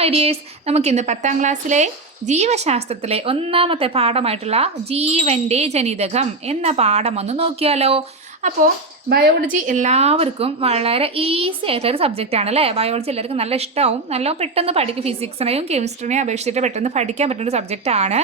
ഐഡിയേഴ്സ് നമുക്കിന്ന് പത്താം ക്ലാസ്സിലെ ജീവശാസ്ത്രത്തിലെ ഒന്നാമത്തെ പാഠമായിട്ടുള്ള ജീവന്റെ ജനിതകം എന്ന പാഠം ഒന്ന് നോക്കിയാലോ. അപ്പോൾ ബയോളജി എല്ലാവർക്കും വളരെ ഈസി ആയിട്ടൊരു സബ്ജക്റ്റ് ആണ് അല്ലേ? ബയോളജി എല്ലാവർക്കും നല്ല ഇഷ്ടമാവും നല്ല പെട്ടെന്ന് പഠിക്കും. ഫിസിക്സിനെയും കെമിസ്ട്രിനെയും അപേക്ഷിച്ചിട്ട് പെട്ടെന്ന് പഠിക്കാൻ പറ്റുന്ന ഒരു സബ്ജക്റ്റ് ആണ്.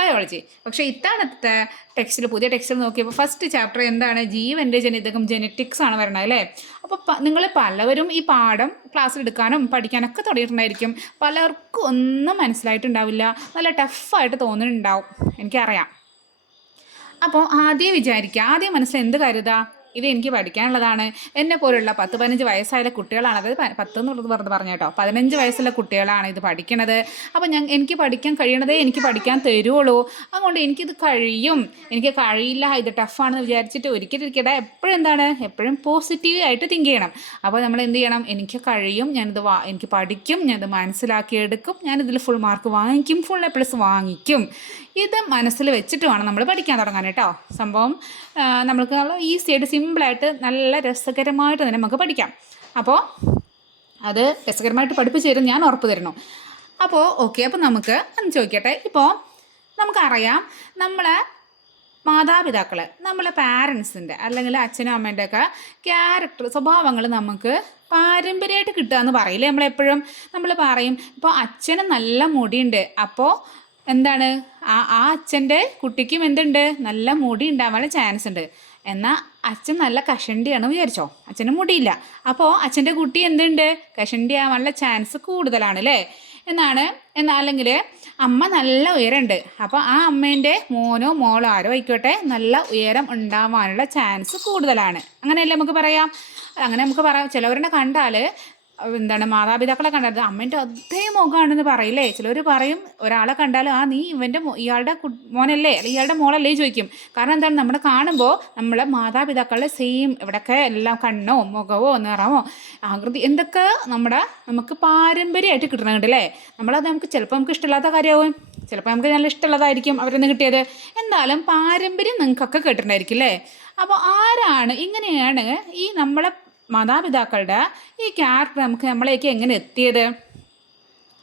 ബയോളജി പക്ഷേ ഇത്തവണത്തെ ടെക്സ്റ്റിൽ പുതിയ ടെക്സ്റ്റിൽ നോക്കിയപ്പോൾ ഫസ്റ്റ് ചാപ്റ്റർ എന്താണ്? ജീവന്റെ ജനിതകം ജെനറ്റിക്സ് ആണ് വരണത് അല്ലേ? അപ്പോൾ നിങ്ങൾ പലവരും ഈ പാഠം ക്ലാസ്സിൽ എടുക്കാനും പഠിക്കാനൊക്കെ തുടങ്ങിയിട്ടുണ്ടായിരിക്കും. പലർക്കും ഒന്നും മനസ്സിലായിട്ടുണ്ടാവില്ല. നല്ല ടഫായിട്ട് തോന്നുന്നുണ്ടാവും. എനിക്കറിയാം. അപ്പോൾ ആദ്യം വിചാരിക്കുക ആദ്യം മനസ്സിൽ എന്ത് കരുതാ? ഇത് എനിക്ക് പഠിക്കാനുള്ളതാണ്. എന്നെ പോലുള്ള പത്ത് പതിനഞ്ച് വയസ്സായ കുട്ടികളാണ് അതായത് പത്ത് എന്നുള്ളത് വെറുതെ പറഞ്ഞു കേട്ടോ. പതിനഞ്ച് വയസ്സുള്ള കുട്ടികളാണ് ഇത് പഠിക്കണത്. അപ്പോൾ ഞാൻ എനിക്ക് പഠിക്കാൻ കഴിയണതേ എനിക്ക് പഠിക്കാൻ തരുള്ളൂ അതുകൊണ്ട് എനിക്കിത് കഴിയും. എനിക്ക് കഴിയില്ല ഇത് ടഫാണെന്ന് വിചാരിച്ചിട്ട് ഒരിക്കലും ഇരിക്കട്ടെ എപ്പോഴും എന്താണ്? എപ്പോഴും പോസിറ്റീവ് ആയിട്ട് തിങ്ക് ചെയ്യണം. അപ്പോൾ നമ്മൾ എന്ത് ചെയ്യണം? എനിക്ക് കഴിയും ഞാനിത് വാ എനിക്ക് പഠിക്കും ഞാനിത് മനസ്സിലാക്കിയെടുക്കും ഞാനിതിൽ ഫുൾ മാർക്ക് വാങ്ങിക്കും ഫുൾ എ പ്ലസ് വാങ്ങിക്കും. ഇത് മനസ്സിൽ വെച്ചിട്ട് വേണം നമ്മൾ പഠിക്കാൻ തുടങ്ങാൻ കേട്ടോ. സംഭവം ആ, നമ്മൾക്ക് ഈസി ആയിട്ട് സിമ്പിളായിട്ട് നല്ല രസകരമായിട്ട് തന്നെ നമുക്ക് പഠിക്കാം. അപ്പോൾ അത് രസകരമായിട്ട് പഠിപ്പിച്ച് തരും ഞാൻ ഉറപ്പ് തരുന്നു. അപ്പോൾ ഓക്കെ അപ്പോൾ നമുക്ക് ഒന്ന് ചോദിക്കട്ടെ. ഇപ്പോൾ നമുക്കറിയാം നമ്മളെ മാതാപിതാക്കൾ നമ്മളെ പാരൻസിന്റെ അല്ലെങ്കിൽ അച്ഛനും അമ്മേന്റെ ഒക്കെ ക്യാരക്ടർ സ്വഭാവങ്ങൾ നമുക്ക് പാരമ്പര്യമായിട്ട് കിട്ടുക എന്ന് പറയില്ലേ? നമ്മളെപ്പോഴും നമ്മൾ പറയും ഇപ്പോൾ അച്ഛന് നല്ല മുടിയുണ്ട്. അപ്പോൾ എന്താണ്? ആ ആ അച്ഛന്റെ കുട്ടിക്കും എന്തുണ്ട്? നല്ല മുടി ഉണ്ടാവാനുള്ള ചാൻസ് ഉണ്ട്. എന്നാൽ അച്ഛൻ നല്ല കഷണ്ടിയാണ് വിചാരിച്ചോ? അച്ഛന് മുടിയില്ല. അപ്പോൾ അച്ഛന്റെ കുട്ടി എന്തുണ്ട്? കഷണ്ടി ആവാനുള്ള ചാൻസ് കൂടുതലാണ് അല്ലേ എന്നാണ് എന്നാലെങ്കിൽ അമ്മ നല്ല ഉയരമുണ്ട്. അപ്പോൾ ആ അമ്മേന്റെ മോനോ മോളോ ആരോ ആയിക്കോട്ടെ നല്ല ഉയരം ഉണ്ടാവാനുള്ള ചാൻസ് കൂടുതലാണ്. അങ്ങനെയല്ലേ നമുക്ക് പറയാം? അങ്ങനെ നമുക്ക് പറയാം. ചിലവരുടെ കണ്ടാൽ എന്താണ് മാതാപിതാക്കളെ കണ്ടത് അമ്മേന്റെ അതേ മുഖമാണെന്ന് പറയില്ലേ? ചിലർ പറയും ഒരാളെ കണ്ടാൽ ആ നീ ഇവന്റെ ഇയാളുടെ മോനല്ലേ? അല്ലെങ്കിൽ ഇയാളുടെ മോളല്ലേ? ചോദിക്കും. കാരണം എന്താണ്? നമ്മൾ കാണുമ്പോൾ നമ്മളെ മാതാപിതാക്കളുടെ സെയിം ഇവിടെയൊക്കെ എല്ലാം കണ്ണോ മുഖമോ നിറമോ ആകൃതി എന്തൊക്കെ നമ്മുടെ നമുക്ക് പാരമ്പര്യമായിട്ട് കിട്ടുന്നുണ്ട് അല്ലേ നമ്മളത് നമുക്ക് ചിലപ്പോൾ നമുക്ക് ഇഷ്ടമില്ലാത്ത കാര്യമാവും. ചിലപ്പോൾ നമുക്ക് നല്ല ഇഷ്ടമുള്ളതായിരിക്കും അവരിൽ നിന്ന് കിട്ടിയത്. എന്തായാലും പാരമ്പര്യം നിങ്ങൾക്കൊക്കെ കേട്ടിട്ടുണ്ടായിരിക്കും അല്ലേ? അപ്പോൾ ആരാണ് ഇങ്ങനെയാണ് ഈ നമ്മളെ മാതാപിതാക്കളുടെ ഈ ക്യാരക്ടർ നമുക്ക് നമ്മളേക്ക് എങ്ങനെ എത്തിയത്?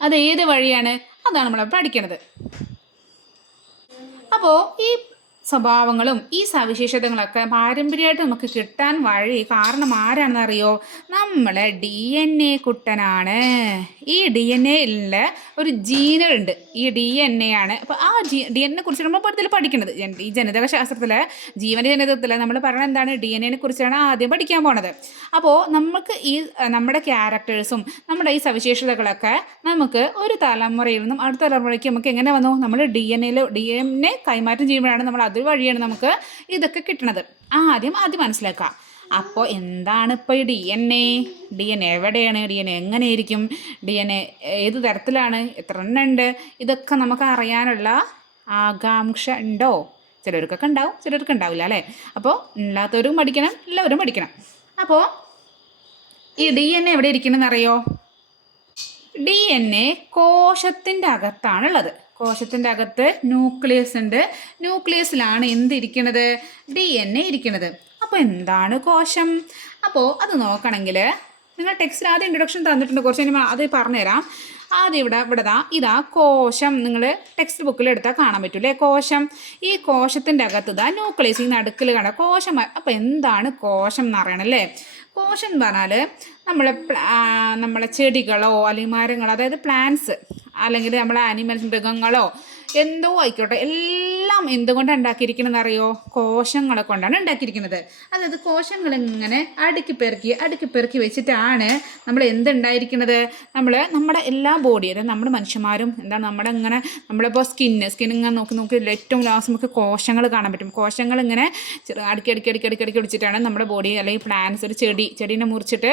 അത് ഏത് വഴിയാണ്? അതാണ് നമ്മൾ പഠിക്കുന്നത് അപ്പോൾ ഈ സ്വഭാവങ്ങളും ഈ സവിശേഷതകളൊക്കെ പാരമ്പര്യമായിട്ട് നമുക്ക് കിട്ടാൻ വഴി കാരണം ആരാണെന്നറിയോ? നമ്മളെ ഡി എൻ എ കുട്ടനാണ്. ഈ ഡി എൻ എയിൽ ഒരു ജീനുണ്ട് ഈ ഡി എൻ എ ആണ് അപ്പോൾ ആ ജി ഡി എൻ എ കുറിച്ച് നമ്മൾ പഠിത്തത്തിൽ പഠിക്കുന്നത്. ഈ ജനിതക ശാസ്ത്രത്തിൽ ജീവന ജനിതകത്തിൽ നമ്മൾ പറയുന്നത് എന്താണ്? ഡി എൻ എനെ കുറിച്ചാണ് ആദ്യം പഠിക്കാൻ പോണത്. അപ്പോൾ നമുക്ക് ഈ നമ്മുടെ ക്യാരക്ടേഴ്സും നമ്മുടെ ഈ സവിശേഷതകളൊക്കെ നമുക്ക് ഒരു തലമുറയിൽ നിന്നും അടുത്ത തലമുറയ്ക്ക് നമുക്ക് എങ്ങനെ വന്നു? നമ്മൾ ഡി എൻ എയിൽ ഡി എൻ എ കൈമാറ്റം ചെയ്യുമ്പോഴാണ് നമ്മൾ അതുവഴിയാണ് നമുക്ക് ഇതൊക്കെ കിട്ടണത്. ആദ്യം ആദ്യം മനസ്സിലാക്കാം. അപ്പോൾ എന്താണ് ഇപ്പോൾ ഈ D N A D N A എവിടെയാണ്? ഡി എൻ എ എങ്ങനെയായിരിക്കും? ഡി എൻ എ ഏത് തരത്തിലാണ്? എത്ര എണ്ണം ഉണ്ട്? ഇതൊക്കെ നമുക്ക് അറിയാനുള്ള ആകാംക്ഷ ഉണ്ടോ? ചിലർക്കൊക്കെ ഉണ്ടാവും ചിലർക്ക് ഉണ്ടാവില്ല അല്ലേ? അപ്പോൾ ഇല്ലാത്തവരും പഠിക്കണം എല്ലാവരും പഠിക്കണം. അപ്പോൾ ഈ ഡി എൻ എ എവിടെ ഇരിക്കണമെന്ന് അറിയോ? ഡി എൻ എ കോശത്തിന്റെ അകത്താണുള്ളത്. കോശത്തിന്റെ അകത്ത് ന്യൂക്ലിയസ് ഉണ്ട്. ന്യൂക്ലിയസിലാണ് എന്തിരിക്കണത്? ഡി എൻ എ ഇരിക്കുന്നത് അപ്പോൾ എന്താണ് കോശം? അപ്പോൾ അത് നോക്കണമെങ്കിൽ നിങ്ങൾ ടെക്സ്റ്റിൽ ആദ്യം ഇൻട്രൊഡക്ഷൻ തന്നിട്ടുണ്ട്. കുറച്ച് കഴിഞ്ഞാൽ അത് പറഞ്ഞുതരാം. ആദ്യം ഇവിടെ ഇവിടെ ദാ ഇതാ കോശം. നിങ്ങൾ ടെക്സ്റ്റ് ബുക്കിൽ എടുത്താൽ കാണാൻ പറ്റൂലേ കോശം. ഈ കോശത്തിന്റെ അകത്ത് ഇതാ ന്യൂക്ലിയസ് ഈ നടുക്കിൽ കാണാം കോശം അപ്പോൾ എന്താണ് കോശം എന്ന് അറിയണല്ലേ കോശം എന്ന് പറഞ്ഞാൽ നമ്മളെ നമ്മളെ ചെടികളോ അല്ലെങ്കിൽ മരങ്ങളോ അതായത് പ്ലാന്റ്സ് അല്ലെങ്കിൽ നമ്മളെ ആനിമൽസ് മൃഗങ്ങളോ എന്തോ ആയിക്കോട്ടെ എല്ലാം എന്തുകൊണ്ടാണ് ഉണ്ടാക്കിയിരിക്കണമെന്ന് അറിയോ കോശങ്ങളെ കൊണ്ടാണ് ഉണ്ടാക്കിയിരിക്കുന്നത്. അതായത് കോശങ്ങൾ ഇങ്ങനെ അടുക്കി പെറുക്കി അടുക്കി പെറുക്കി വെച്ചിട്ടാണ് നമ്മൾ എന്തുണ്ടായിരിക്കുന്നത് നമ്മൾ നമ്മുടെ എല്ലാ ബോഡി അതായത് നമ്മുടെ മനുഷ്യന്മാരും എന്താ നമ്മുടെ ഇങ്ങനെ നമ്മളിപ്പോൾ സ്കിന്ന് സ്കിൻ ഇങ്ങനെ നോക്കി നോക്കി ഏറ്റവും ലാസ്റ്റ് നമുക്ക് കോശങ്ങൾ കാണാൻ പറ്റും. കോശങ്ങൾ ഇങ്ങനെ അടുക്കി അടുക്കി അടുക്കി അടുക്കി അടുക്കി വെച്ചിട്ടാണ് നമ്മുടെ ബോഡി അല്ലെങ്കിൽ പ്ലാന്റ്സ് ഒരു ചെടി ചെടീനെ മുറിച്ചിട്ട്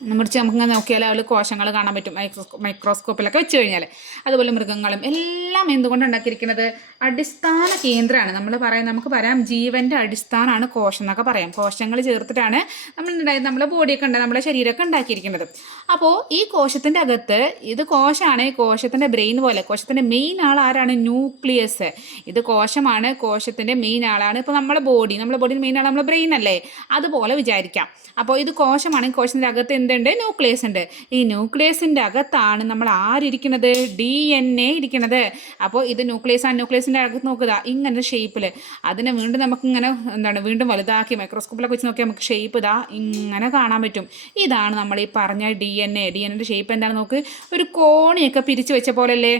മുറിച്ച് നമുക്കിങ്ങനെ നോക്കിയാൽ അതിൽ കോശങ്ങൾ കാണാൻ പറ്റും. മൈക്രോസ്കോ മൈക്രോസ്കോപ്പിലൊക്കെ വെച്ച് കഴിഞ്ഞാൽ അതുപോലെ മൃഗങ്ങളും എല്ലാം എന്തുകൊണ്ട് ഉണ്ടാക്കിയിരിക്കുന്നത്? അടിസ്ഥാന കേന്ദ്രമാണ്. നമ്മൾ പറയാം നമുക്ക് പറയാം ജീവന്റെ അടിസ്ഥാനമാണ് കോശം എന്നൊക്കെ പറയാം. കോശങ്ങൾ ചേർത്തിട്ടാണ് നമ്മൾ ഉണ്ടായത്. നമ്മളെ ബോഡിയൊക്കെ ഉണ്ട് നമ്മുടെ ശരീരമൊക്കെ ഉണ്ടാക്കിയിരിക്കുന്നത്. അപ്പോൾ ഈ കോശത്തിന്റെ അകത്ത് ഇത് കോശമാണ് കോശത്തിന്റെ ബ്രെയിൻ പോലെ കോശത്തിന്റെ മെയിൻ ആൾ ആരാണ്? ന്യൂക്ലിയസ് ഇത് കോശമാണ് കോശത്തിന്റെ മെയിൻ ആളാണ്. ഇപ്പോൾ നമ്മുടെ ബോഡി നമ്മുടെ ബോഡിയുടെ മെയിൻ ആൾ നമ്മുടെ ബ്രെയിൻ അല്ലേ? അതുപോലെ വിചാരിക്കാം. അപ്പോൾ ഇത് കോശമാണെങ്കിൽ കോശത്തിന്റെ അകത്ത് എന്ത് എന്തുണ്ട്? ന്യൂക്ലിയസ് ഉണ്ട്. ഈ ന്യൂക്ലിയസിന്റെ അകത്താണ് നമ്മൾ ആരിരിക്കുന്നത് ഡി എൻ എ ഇരിക്കുന്നത്. അപ്പോൾ ഇത് ന്യൂക്ലിയസ് ആ ന്യൂക്ലിയസിന്റെ അകത്ത് നോക്കുക. ഇങ്ങനെ ഷേപ്പിൽ അതിനെ വീണ്ടും നമുക്ക് ഇങ്ങനെ എന്താണ് വീണ്ടും വലുതാക്കി മൈക്രോസ്കോപ്പിലൊക്കെ വെച്ച് നോക്കിയാൽ നമുക്ക് ഷേപ്പ് ഇതാ ഇങ്ങനെ കാണാൻ പറ്റും. ഇതാണ് നമ്മൾ ഈ പറഞ്ഞ D N A D N എന്റെ ഷേപ്പ് എന്താണ് നോക്ക്. ഒരു കോണിയൊക്കെ പിരിച്ചു വെച്ച പോലല്ലേ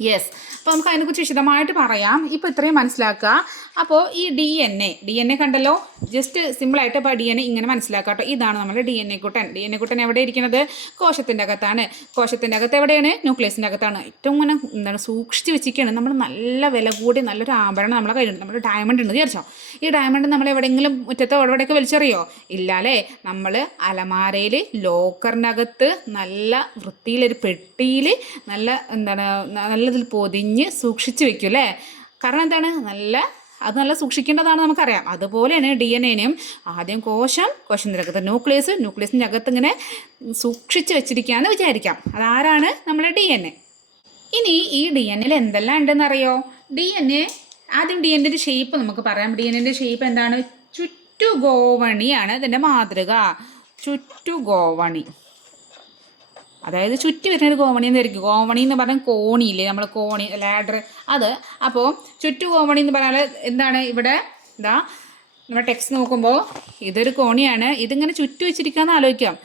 യെസ് അപ്പോൾ നമുക്ക് അതിനെക്കുറിച്ച് വിശദമായിട്ട് പറയാം. ഇപ്പോൾ ഇത്രയും മനസ്സിലാക്കുക. അപ്പോൾ ഈ D N A D N A കണ്ടല്ലോ? ജസ്റ്റ് സിമ്പിളായിട്ട് ഇപ്പോൾ ഡി എൻ എ ഇങ്ങനെ മനസ്സിലാക്കുക കേട്ടോ. ഇതാണ് നമ്മുടെ ഡി എൻ എ കുട്ടൻ. ഡി എൻ എ കുട്ടൻ എവിടെ ഇരിക്കുന്നത്? കോശത്തിന്റെ അകത്താണ്. കോശത്തിന്റെ അകത്ത് എവിടെയാണ്? ന്യൂക്ലിയസിന്റെ അകത്താണ്. ഏറ്റവും ഇങ്ങനെ എന്താണ് സൂക്ഷിച്ച് വെച്ചിരിക്കുകയാണ്. നമ്മൾ നല്ല വില കൂടി നല്ലൊരു ആഭരണം നമ്മളെ കയ്യിലുണ്ട്. നമ്മൾ ഡയമണ്ട് ഉണ്ട് വിചാരിച്ചോ? ഈ ഡയമണ്ട് നമ്മൾ എവിടെയെങ്കിലും മുറ്റത്തോ എവിടെയൊക്കെ വലിച്ചെറിയോ? ഇല്ലാലേ നമ്മൾ അലമാരയിൽ ലോക്കറിനകത്ത് നല്ല വൃത്തിയിലൊരു പെട്ടിയിൽ നല്ല എന്താണ് നല്ലതിൽ പൊതിഞ്ഞ് സൂക്ഷിച്ച് വെക്കും അല്ലേ? കാരണം എന്താണ്? നല്ല അത് നല്ല സൂക്ഷിക്കേണ്ടതാണ് നമുക്കറിയാം. അതുപോലെയാണ് ഡി എൻ എനെയും ആദ്യം കോശം കോശത്തിന്റെ അകത്ത് ന്യൂക്ലിയസ് ന്യൂക്ലിയസിന്റെ അകത്ത് ഇങ്ങനെ സൂക്ഷിച്ച് വെച്ചിരിക്കുകയെന്ന് വിചാരിക്കാം. അതാരാണ്? നമ്മുടെ ഡി എൻ എ ഇനി ഈ ഡി എൻ എയിൽ എന്തെല്ലാം ഉണ്ടെന്ന് അറിയോ? ഡി എൻ എ ആദ്യം ഡി എൻ എന്റെ ഷേപ്പ് നമുക്ക് പറയാം. ഡി എൻ എന്റെ ഷേപ്പ് എന്താണ്? ചുറ്റുഗോവണിയാണ് ഇതിന്റെ മാതൃക. ചുറ്റുഗോവണി. അതായത് ചുറ്റി വരുന്ന ഒരു കോമണി എന്നായിരിക്കും കോമണി എന്ന് പറഞ്ഞാൽ കോണിയില്ലേ നമ്മൾ കോണി ലാഡർ. അത് അപ്പോൾ ചുറ്റു കോമണി എന്ന് പറഞ്ഞാൽ എന്താണ് ഇവിടെ? ഇതാ നമ്മുടെ ടെക്സ്റ്റ് നോക്കുമ്പോൾ ഇതൊരു കോണിയാണ്. ഇതിങ്ങനെ ചുറ്റി വെച്ചിരിക്കാന്ന് ആലോചിക്കാം.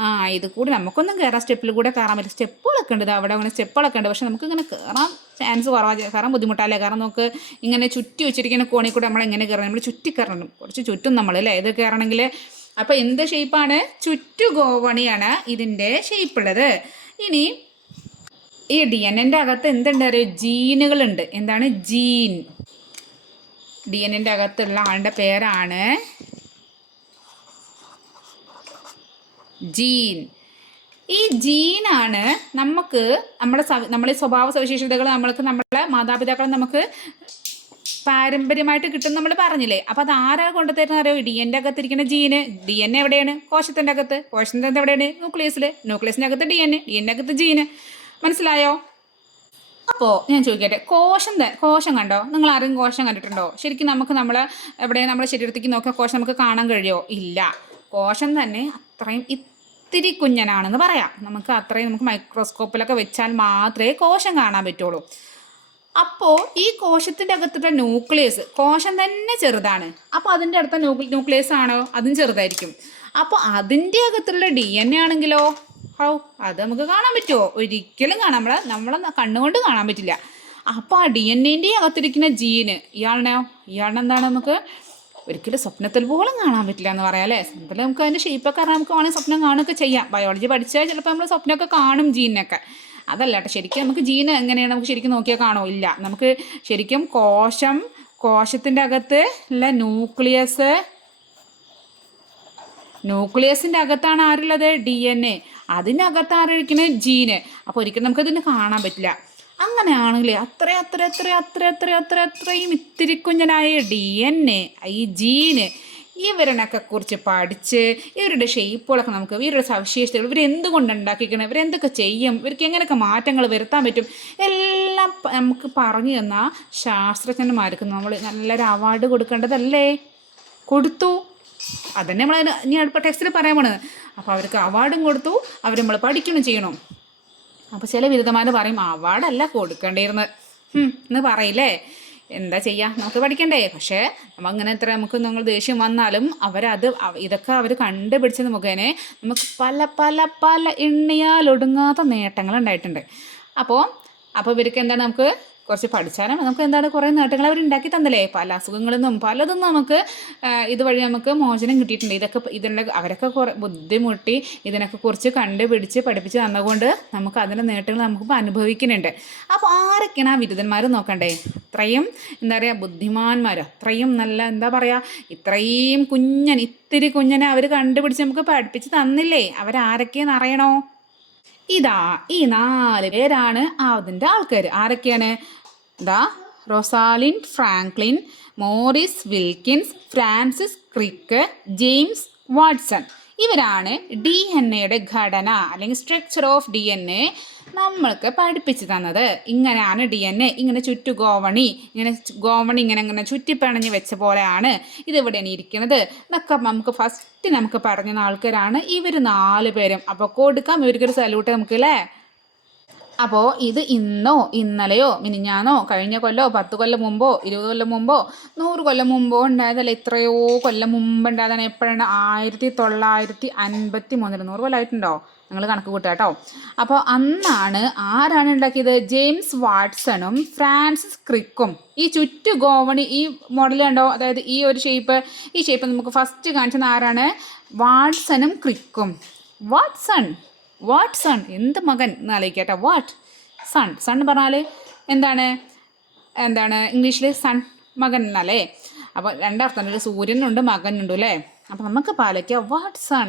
ആ ഇത് കൂടി നമുക്കൊന്നും കയറാം സ്റ്റെപ്പിൽ കൂടെ കയറാൻ പറ്റും സ്റ്റെപ്പുകളൊക്കെ ഉണ്ട്. അവിടെ അങ്ങനെ സ്റ്റെപ്പുകളൊക്കെ ഉണ്ട്. പക്ഷെ നമുക്ക് ഇങ്ങനെ കയറാൻ ചാൻസ് കുറവാണ് കയറാൻ ബുദ്ധിമുട്ടല്ലേ? കാരണം നമുക്ക് ഇങ്ങനെ ചുറ്റി വെച്ചിരിക്കുന്ന കോണി കൂടെ നമ്മൾ എങ്ങനെ കയറണം നമ്മൾ ചുറ്റി കയറണം കുറച്ച് ചുറ്റും നമ്മൾ അല്ലേ? ഇത് കയറണമെങ്കിൽ അപ്പോൾ എന്ത് ഷേപ്പാണ് ചുറ്റുഗോവണിയാണ് ഇതിന്റെ ഷേപ്പുള്ളത് ഇനി ഈ ഡി എൻ എന്റെ അകത്ത് എന്തുണ്ട്? അറിയോ ജീനുകളുണ്ട്. എന്താണ്? ജീൻ. ഡി എൻ എന്റെ അകത്തുള്ള ആളുടെ പേരാണ് ജീൻ. ഈ ജീനാണ് നമുക്ക് നമ്മുടെ നമ്മളെ സ്വഭാവ സവിശേഷതകൾ നമ്മൾക്ക് നമ്മളെ മാതാപിതാക്കൾ നമുക്ക് പാരമ്പര്യമായിട്ട് കിട്ടും നമ്മൾ പറഞ്ഞില്ലേ? അപ്പോൾ അത് ആരാ കൊണ്ടുതരുന്ന അറിയോ? ഡി എന്റെ അകത്തിരിക്കുന്ന ജീന് ഡി എൻ എവിടെയാണ്? കോശത്തിന്റെ അകത്ത്. കോശത്തിന്റെ അകത്ത് എവിടെയാണ്? ന്യൂക്ലിയസിൽ ന്യൂക്ലിയസിന്റെ അകത്ത് ഡി എൻ ഡി എന്റെ അകത്ത് ജീന് മനസ്സിലായോ? അപ്പോൾ ഞാൻ ചോദിക്കട്ടെ കോശം കോശം കണ്ടോ? നിങ്ങൾ ആരും കോശം കണ്ടിട്ടുണ്ടോ? ശരിക്കും നമുക്ക് നമ്മൾ എവിടെ നമ്മുടെ ശരീരത്തേക്ക് നോക്കിയാൽ കോശം നമുക്ക് കാണാൻ കഴിയുമോ ഇല്ല. കോശം തന്നെ അത്രയും ഇത്തിരി കുഞ്ഞനാണെന്ന് പറയാം. നമുക്ക് അത്രയും നമുക്ക് മൈക്രോസ്കോപ്പിലൊക്കെ വെച്ചാൽ മാത്രമേ കോശം കാണാൻ പറ്റുള്ളൂ. അപ്പോൾ ഈ കോശത്തിന്റെ അകത്തുള്ള ന്യൂക്ലിയസ് കോശം തന്നെ ചെറുതാണ്. അപ്പോൾ അതിന്റെ അടുത്ത ന്യൂക്ലി ന്യൂക്ലിയസ് ആണോ? അതും ചെറുതായിരിക്കും. അപ്പോൾ അതിന്റെ അകത്തുള്ള ഡി എൻ എ ആണെങ്കിലോ? ഹൗ അത് നമുക്ക് കാണാൻ പറ്റുമോ ഒരിക്കലും കാണാൻ നമ്മളെ നമ്മളെ കണ്ണുകൊണ്ട് കാണാൻ പറ്റില്ല. അപ്പോൾ ആ ഡി എൻ എന്റെ അകത്തിരിക്കുന്ന ജീന് ഇയാളിനെയോ ഇയാളിനെ എന്താണ് നമുക്ക് ഒരിക്കലും സ്വപ്നത്തിൽ പോലും കാണാൻ പറ്റില്ല എന്ന് പറയാം അല്ലേ? സ്വപ്നത്തിൽ നമുക്ക് അതിന്റെ ഷേപ്പൊക്കെ അറിയാം നമുക്ക് വേണമെങ്കിൽ സ്വപ്നം കാണുകയൊക്കെ ചെയ്യാം. ബയോളജി പഠിച്ചാൽ ചിലപ്പോൾ നമ്മൾ സ്വപ്നമൊക്കെ കാണും ജീനൊക്കെ അതല്ല കേട്ടോ ശരിക്കും നമുക്ക് ജീൻ എങ്ങനെയാണ്? നമുക്ക് ശരിക്കും നോക്കിയാൽ കാണോ? ഇല്ല. നമുക്ക് ശരിക്കും കോശം കോശത്തിന്റെ അകത്ത് ഉള്ള ന്യൂക്ലിയസ് ന്യൂക്ലിയസിന്റെ അകത്താണ് ആരുള്ളത്? D N A. അതിനകത്ത് ആരിരിക്കുന്നത് ജീന്. അപ്പോൾ ഒരിക്കലും നമുക്കതിന് കാണാൻ പറ്റില്ല. അങ്ങനെയാണെങ്കിൽ അത്ര അത്ര അത്ര അത്ര അത്ര അത്ര അത്രയും ഇത്തിരി കുഞ്ഞനായ ഡി എൻ എ ഈ ജീന് ഇവരിനൊക്കെ കുറിച്ച് പഠിച്ച് ഇവരുടെ ഷേപ്പുകളൊക്കെ നമുക്ക് ഇവരുടെ സവിശേഷതകൾ ഇവരെന്തുകൊണ്ട് ഉണ്ടാക്കിക്കണം ഇവരെന്തൊക്കെ ചെയ്യും ഇവർക്ക് എങ്ങനെയൊക്കെ മാറ്റങ്ങൾ വരുത്താൻ പറ്റും എല്ലാം നമുക്ക് പറഞ്ഞു തന്ന ശാസ്ത്രജ്ഞന്മാർക്ക് നമ്മൾ നല്ലൊരു അവാർഡ് കൊടുക്കേണ്ടതല്ലേ? കൊടുത്തു. അതന്നെ നമ്മൾ ഇനി അടുത്ത ടെക്സ്റ്റിൽ പറയാൻ പോണത്. അപ്പോൾ അവർക്ക് അവാർഡും കൊടുത്തു അവർ നമ്മൾ പഠിക്കണം ചെയ്യണം. അപ്പോൾ ചില ബിരുദന്മാർ പറയും അവാർഡല്ല കൊടുക്കേണ്ടിയിരുന്നത്. എന്ന് പറയില്ലേ? എന്താ ചെയ്യുക നമുക്ക് പഠിക്കണ്ടേ? പക്ഷേ നമ്മൾ അങ്ങനെ എത്ര നമുക്ക് നിങ്ങൾ ദേഷ്യം വന്നാലും അവരത് അവ- ഇതൊക്കെ അവർ കണ്ടുപിടിച്ചത് മുഖേന നമുക്ക് പല പല പല എണ്ണിയാലൊടുങ്ങാത്ത നേട്ടങ്ങൾ ഉണ്ടായിട്ടുണ്ട്. അപ്പോൾ അപ്പോൾ ഇവർക്ക് എന്താണ് നമുക്ക് കുറച്ച് പഠിച്ചാലും നമുക്ക് എന്താണ് കുറേ നേട്ടങ്ങൾ അവർ ഉണ്ടാക്കി തന്നല്ലേ? പല അസുഖങ്ങളിൽ നിന്നും പലതും നമുക്ക് ഇതുവഴി നമുക്ക് മോചനം കിട്ടിയിട്ടുണ്ട്. ഇതൊക്കെ ഇതിനുള്ള അവരൊക്കെ കുറേ ബുദ്ധിമുട്ടി ഇതിനൊക്കെ കുറിച്ച് കണ്ടുപിടിച്ച് പഠിപ്പിച്ച് തന്നതുകൊണ്ട് നമുക്ക് അതിന്റെ നേട്ടങ്ങൾ നമുക്ക് അനുഭവിക്കുന്നുണ്ട്. അപ്പോൾ ആരൊക്കെയാണ് ആ ബിരുദന്മാർ നോക്കണ്ടേ? അത്രയും എന്താ പറയുക ബുദ്ധിമാന്മാർ അത്രയും നല്ല എന്താ പറയുക ഇത്രയും കുഞ്ഞൻ ഇത്തിരി കുഞ്ഞനെ അവർ കണ്ടുപിടിച്ച് നമുക്ക് പഠിപ്പിച്ച് തന്നില്ലേ? അവരാരൊക്കെയെന്ന് അറിയണോ? ഇതാ ഈ നാല് പേരാണ് അതിന്റെ ആൾക്കാർ. ആരൊക്കെയാണ്? ഇതാ Rosalind Franklin Maurice Wilkins Francis Crick James Watson ഇവരാണ് ഡി എൻ എയുടെ ഘടന അല്ലെങ്കിൽ structure of D N A നമ്മൾക്ക് പഠിപ്പിച്ചു തന്നത്. ഇങ്ങനെയാണ് ഡി എൻ എ ഇങ്ങനെ ചുറ്റു ഗോവണി ഇങ്ങനെ ഗോവണി ഇങ്ങനെ ഇങ്ങനെ ചുറ്റിപ്പിണഞ്ഞ് വെച്ച പോലെയാണ് ഇതിവിടെയാണ് ഇരിക്കുന്നത്. എന്നൊക്കെ നമുക്ക് ഫസ്റ്റ് നമുക്ക് പറഞ്ഞ ആൾക്കാരാണ്. ഇവർ നാല് പേരും. അപ്പോൾ കൊടുക്കാം. ഇവർക്കൊരു സല്യൂട്ട് നമുക്ക് അല്ലേ അപ്പോൾ ഇത് ഇന്നോ ഇന്നലെയോ മിനിഞ്ഞാന്നോ കഴിഞ്ഞ കൊല്ലോ പത്ത് കൊല്ലം മുമ്പോ ഇരുപത് കൊല്ലം മുമ്പോ നൂറ് കൊല്ലം മുമ്പോ ഉണ്ടായതല്ല? എത്രയോ കൊല്ലം മുമ്പ് ഉണ്ടായതാണ് എപ്പോഴാണ്? ആയിരത്തി തൊള്ളായിരത്തി അൻപത്തി മൂന്നിൽ നൂറ് കൊല്ലമായിട്ടുണ്ടോ നിങ്ങൾ കണക്ക് കൂട്ടുക കേട്ടോ. അപ്പോൾ അന്നാണ് ആരാണ് ഉണ്ടാക്കിയത്? ജെയിംസ് വാട്സണും ഫ്രാൻസിസ് ക്രിക്കും. ഈ ചുറ്റു ഗോവണി ഈ മോഡൽ കണ്ടോ? അതായത് ഈ ഒരു ഷേപ്പ് ഈ ഷേപ്പ് നമുക്ക് ഫസ്റ്റ് കാണിച്ചത് ആരാണ്? വാട്സണും ക്രിക്കും. വാട്സൺ വാട്ട് സൺ എന്ത് മകൻ? എന്ന് ആലോചിക്കട്ടെ. വാട്ട് സൺ സൺ പറഞ്ഞാൽ എന്താണ്? എന്താണ് ഇംഗ്ലീഷിൽ സൺ മകൻ എന്നല്ലേ അപ്പോൾ രണ്ടർത്ഥം. ഒരു സൂര്യനുണ്ട് മകനുണ്ട് അല്ലേ? അപ്പോൾ നമുക്ക് പാലിക്കുക വാട്ട് സൺ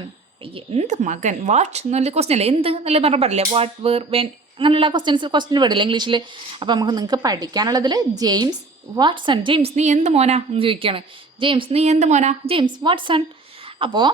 എന്ത് മകൻ? വാട്ട് എന്നുള്ള ക്വസ്റ്റ്യൻ അല്ലേ? എന്ത് എന്നല്ലേ പറഞ്ഞ പറയില്ലേ വാട്ട് വേർ വെൻ അങ്ങനെയുള്ള ക്വസ്റ്റ്യൻസ് ക്വസ്റ്റ്യൻ വരില്ല ഇംഗ്ലീഷിൽ അപ്പോൾ നമുക്ക് നിങ്ങൾക്ക് പഠിക്കാനുള്ളതിൽ ജെയിംസ് വാട്ട് സൺ ജെയിംസ് നീ എന്ത് മോനാ? എന്ന് ചോദിക്കുകയാണ് ജെയിംസ് നീ എന്ത് മോനാ? ജെയിംസ് വാട്ട് സൺ അപ്പോൾ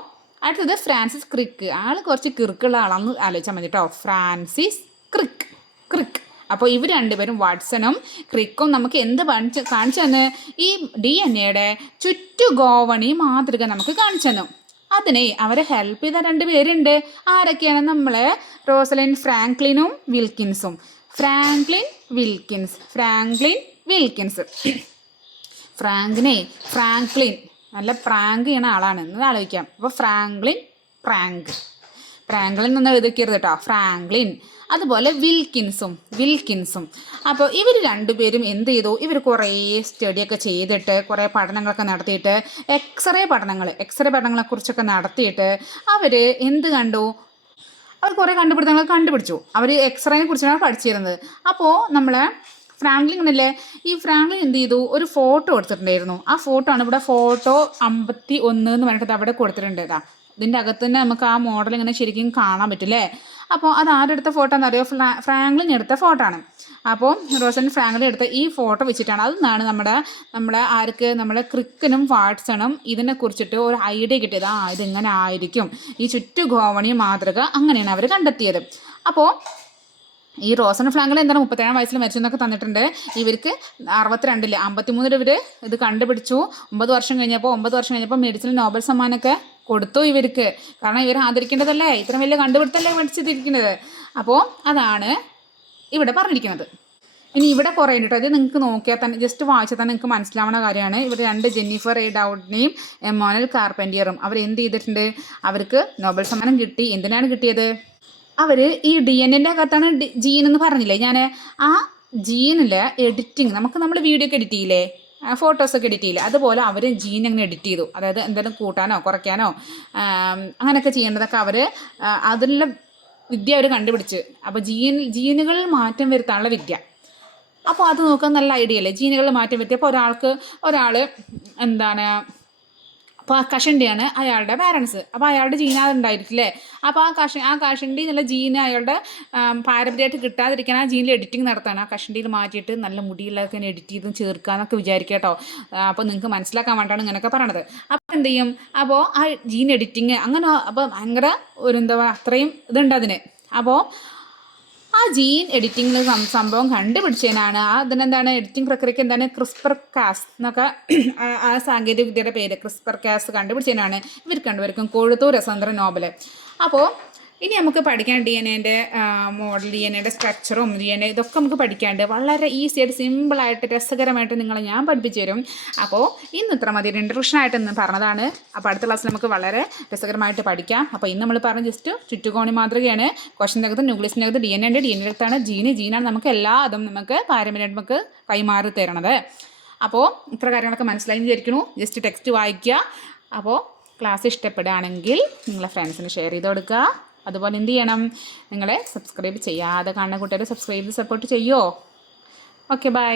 അടുത്തത് ഫ്രാൻസിസ് ക്രിക്ക്. ആൾ കുറച്ച് കിറുക്കുള്ള ആളാന്ന് ആലോചിച്ചാൽ മതി കേട്ടോ ഫ്രാൻസിസ് ക്രിക്ക്. ക്രിക്ക്. അപ്പോൾ ഇവർ രണ്ടുപേരും വാട്സണും ക്രിക്കും നമുക്ക് എന്ത് കാണിച്ച് കാണിച്ചു തന്നെ? ഈ ഡി എൻ എയുടെ ചുറ്റുഗോവണി മാതൃക നമുക്ക് കാണിച്ചു തന്നു. അതിനെ അവരെ ഹെൽപ്പ് ചെയ്ത രണ്ട് പേരുണ്ട്. ആരൊക്കെയാണ് നമ്മളെ? റോസലിൻ ഫ്രാങ്ക്ലിനും വിൽക്കിൻസും ഫ്രാങ്ക്ലിൻ വിൽക്കിൻസ് ഫ്രാങ്ക്ലിൻ വിൽക്കിൻസ് ഫ്രാങ്കിനെ ഫ്രാങ്ക്ലിൻ നല്ല പ്രാങ്ക് ചെയ്യണ ആളാണ്. എന്ന് ആലോചിക്കാം അപ്പോൾ ഫ്രാങ്ക്ലിൻ പ്രാങ്ക്. ഫ്രാങ്ക്ലിൻ എന്ന് എഴുതിക്കരുത് കേട്ടോ ഫ്രാങ്ക്ലിൻ. അതുപോലെ വിൽക്കിൻസും വിൽക്കിൻസും അപ്പോൾ ഇവർ രണ്ടുപേരും എന്ത് ചെയ്തു? ഇവർ കുറേ സ്റ്റഡിയൊക്കെ ചെയ്തിട്ട് കുറേ പഠനങ്ങളൊക്കെ നടത്തിയിട്ട് എക്സ്റേ പഠനങ്ങൾ എക്സ്റേ പഠനങ്ങളെക്കുറിച്ചൊക്കെ നടത്തിയിട്ട് അവർ എന്ത് കണ്ടു? അവർ കുറേ കണ്ടുപിടുത്തങ്ങൾ കണ്ടുപിടിച്ചു. അവർ എക്സ്റേനെ കുറിച്ചാണ് പഠിച്ചിരുന്നത്. അപ്പോൾ നമ്മൾ ഫ്രാങ്ക്ലിൻ അല്ലേ ഈ ഫ്രാങ്ക്ലിൻ എന്ത് ചെയ്തു? ഒരു ഫോട്ടോ എടുത്തിട്ടുണ്ടായിരുന്നു. ആ ഫോട്ടോ ആണ് ഇവിടെ ഫോട്ടോ അമ്പത്തി ഒന്ന് എന്ന് പറഞ്ഞിട്ട് അവിടെ കൊടുത്തിട്ടുണ്ട്. ഇതാ ഇതിന്റെ അകത്ത് തന്നെ നമുക്ക് ആ മോഡൽ ഇങ്ങനെ ശരിക്കും കാണാൻ പറ്റില്ലേ? അപ്പോൾ അത് ആരെടുത്ത ഫോട്ടോ എന്നറിയോ ഫ്രാ ഫ്രാങ്ക്ലിൻ എടുത്ത ഫോട്ടോ ആണ്. അപ്പോൾ റോസൻ ഫ്രാങ്ക്ലിൻ എടുത്ത ഈ ഫോട്ടോ വെച്ചിട്ടാണ്. അതെന്നാണ് നമ്മുടെ നമ്മുടെ ആർക്ക് നമ്മുടെ ക്രിക്കനും വാട്സണും ഇതിനെ കുറിച്ചിട്ട് ഒരു ഐഡിയ കിട്ടിയത്. ആ ഇതിങ്ങനെ ആയിരിക്കും? ഈ ചുറ്റു ഗോവണി മാതൃക അങ്ങനെയാണ് അവർ കണ്ടെത്തിയത്. അപ്പോൾ ഈ റോസൺ ഫ്ലാങ്കിൽ എന്താണ് മുപ്പത്തേഴാം വയസ്സിൽ മരിച്ചു എന്നൊക്കെ തന്നിട്ടുണ്ട്. ഇവർക്ക് അറുപത്തിരണ്ടിൽ. അമ്പത്തിമൂന്നിൽ ഇവർ ഇത് കണ്ടുപിടിച്ചു. ഒമ്പത് വർഷം കഴിഞ്ഞപ്പോൾ ഒമ്പത് വർഷം കഴിഞ്ഞപ്പോൾ മെഡിസിൻ നോബൽ സമ്മാനമൊക്കെ കൊടുത്തു ഇവർക്ക്. കാരണം ഇവർ ആദരിക്കേണ്ടതല്ലേ? ഇത്രയും വലിയ കണ്ടുപിടുത്തല്ലേ മേടിച്ചിരിക്കുന്നത് അപ്പോൾ അതാണ് ഇവിടെ പറഞ്ഞിരിക്കുന്നത്. ഇനി ഇവിടെ കുറേ കേട്ടോ. ഇത് നിങ്ങൾക്ക് നോക്കിയാൽ തന്നെ ജസ്റ്റ് വായിച്ചാൽ തന്നെ നിങ്ങൾക്ക് മനസ്സിലാവുന്ന കാര്യമാണ്. ഇവർ രണ്ട് ജെന്നിഫർ എ. ഡൗഡിനെയും എമോനൽ കാർപ്പന്റിയറും അവർ എന്ത് ചെയ്തിട്ടുണ്ട്? അവർക്ക് നോബൽ സമ്മാനം കിട്ടി. എന്തിനാണ് കിട്ടിയത്? അവർ ഈ ഡി എൻ എന്റെ അകത്താണ് ജീൻ എന്ന് പറഞ്ഞില്ലേ? ഞാൻ ആ ജീനിലെ എഡിറ്റിങ് നമുക്ക് നമ്മൾ വീഡിയോ ഒക്കെ എഡിറ്റ് ചെയ്യില്ലേ? ഫോട്ടോസൊക്കെ എഡിറ്റ് ചെയ്യില്ലേ? അതുപോലെ അവർ ജീൻ അങ്ങനെ എഡിറ്റ് ചെയ്തു. അതായത് എന്തെങ്കിലും കൂട്ടാനോ കുറയ്ക്കാനോ അങ്ങനെയൊക്കെ ചെയ്യേണ്ടതൊക്കെ അവർ അതിലുള്ള വിദ്യ അവർ കണ്ടുപിടിച്ച്. അപ്പോൾ ജീൻ ജീനുകളിൽ മാറ്റം വരുത്താനുള്ള വിദ്യ. അപ്പോൾ അത് നോക്കാൻ നല്ല ഐഡിയ അല്ലേ? ജീനുകളിൽ മാറ്റം വരുത്തിയപ്പോൾ ഒരാൾക്ക് ഒരാൾ എന്താണ് അപ്പോൾ ആ കഷണ്ടിയാണ് അയാളുടെ പാരൻസ് അപ്പോൾ അയാളുടെ ജീന അതുണ്ടായിരിക്കില്ലേ? അപ്പോൾ ആ കഷ ആ കഷണ്ടി എന്നുള്ള ജീന് അയാളുടെ പാരമ്പര്യമായിട്ട് കിട്ടാതിരിക്കാൻ ആ ജീനിൽ എഡിറ്റിംഗ് നടത്താണ്. ആ കഷണ്ടിയിൽ മാറ്റിയിട്ട് നല്ല മുടിയുള്ളതൊക്കെ എഡിറ്റ് ചെയ്ത് ചേർക്കാന്നൊക്കെ വിചാരിക്കുക കേട്ടോ. അപ്പോൾ നിങ്ങൾക്ക് മനസ്സിലാക്കാൻ വേണ്ടിയാണ് ഇങ്ങനെയൊക്കെ പറയണത്. അപ്പോൾ എന്ത് ചെയ്യും? അപ്പോൾ ആ ജീൻ എഡിറ്റിങ് അങ്ങനെ അപ്പോൾ ഭയങ്കര ഒരു എന്താ പറയുക അത്രയും ഇതുണ്ട് അതിന്. അപ്പോൾ ആ ജീൻ എഡിറ്റിംഗ് സംഭവം കണ്ടുപിടിച്ചതിനാണ്. ആ അതിനെന്താണ് എഡിറ്റിംഗ് പ്രക്രിയക്ക് എന്താണ്? ക്രിസ്പർ കാസ് എന്നൊക്കെ ആ- സാങ്കേതിക വിദ്യയുടെ പേര് ക്രിസ്പർ കാസ് കണ്ടുപിടിച്ചതിനാണ് ഇവർ കണ്ടുപിടിക്കും കൊഴുത്തൂർ രസതന്ത്ര നോബൽ അപ്പോൾ ഇനി നമുക്ക് പഠിക്കാൻ ഡി എൻ എന്റെ മോഡൽ ഡി എൻ എന്റെ സ്ട്രക്ചറും ഡി എൻ എ ഇതൊക്കെ നമുക്ക് പഠിക്കാണ്ട് വളരെ ഈസി ആയിട്ട് സിമ്പിളായിട്ട് രസകരമായിട്ട് നിങ്ങളെ ഞാൻ പഠിപ്പിച്ചു തരും. അപ്പോൾ ഇന്ന് ഇത്ര മതി. ഒരു ആയിട്ട് ഇന്ന് പറഞ്ഞതാണ്. അപ്പോൾ അടുത്ത ക്ലാസ്സിൽ നമുക്ക് വളരെ രസകരമായിട്ട് പഠിക്കാം. അപ്പോൾ ഇന്ന് നമ്മൾ പറഞ്ഞ ജസ്റ്റ് ചുറ്റുകോണി മാതൃകയാണ്. ക്വസ്റ്റിനകത്ത് ന്യൂക്ലിയസിനകത്ത് ഡി എൻ എന്റെ ഡി എൻ എടുത്താണ് ജീന് ജീനാണ് നമുക്ക് എല്ലാ അതും നമുക്ക് പാരമ്പര്യമായിട്ട് നമുക്ക് കൈമാറി തരണത്. അപ്പോൾ ഇത്ര കാര്യങ്ങളൊക്കെ മനസ്സിലായി വിചാരിക്കണു ജസ്റ്റ് ടെക്സ്റ്റ് വായിക്കുക. അപ്പോൾ ക്ലാസ് ഇഷ്ടപ്പെടുകയാണെങ്കിൽ നിങ്ങളെ ഫ്രണ്ട്സിന് ഷെയർ ചെയ്ത് കൊടുക്കുക. അതുപോലെ എന്ത് ചെയ്യണം? നിങ്ങളെ സബ്സ്ക്രൈബ് ചെയ്യാതെ കാണുന്ന കൂട്ടുകാർ സബ്സ്ക്രൈബ് സപ്പോർട്ട് ചെയ്യുമോ ഓക്കെ ബൈ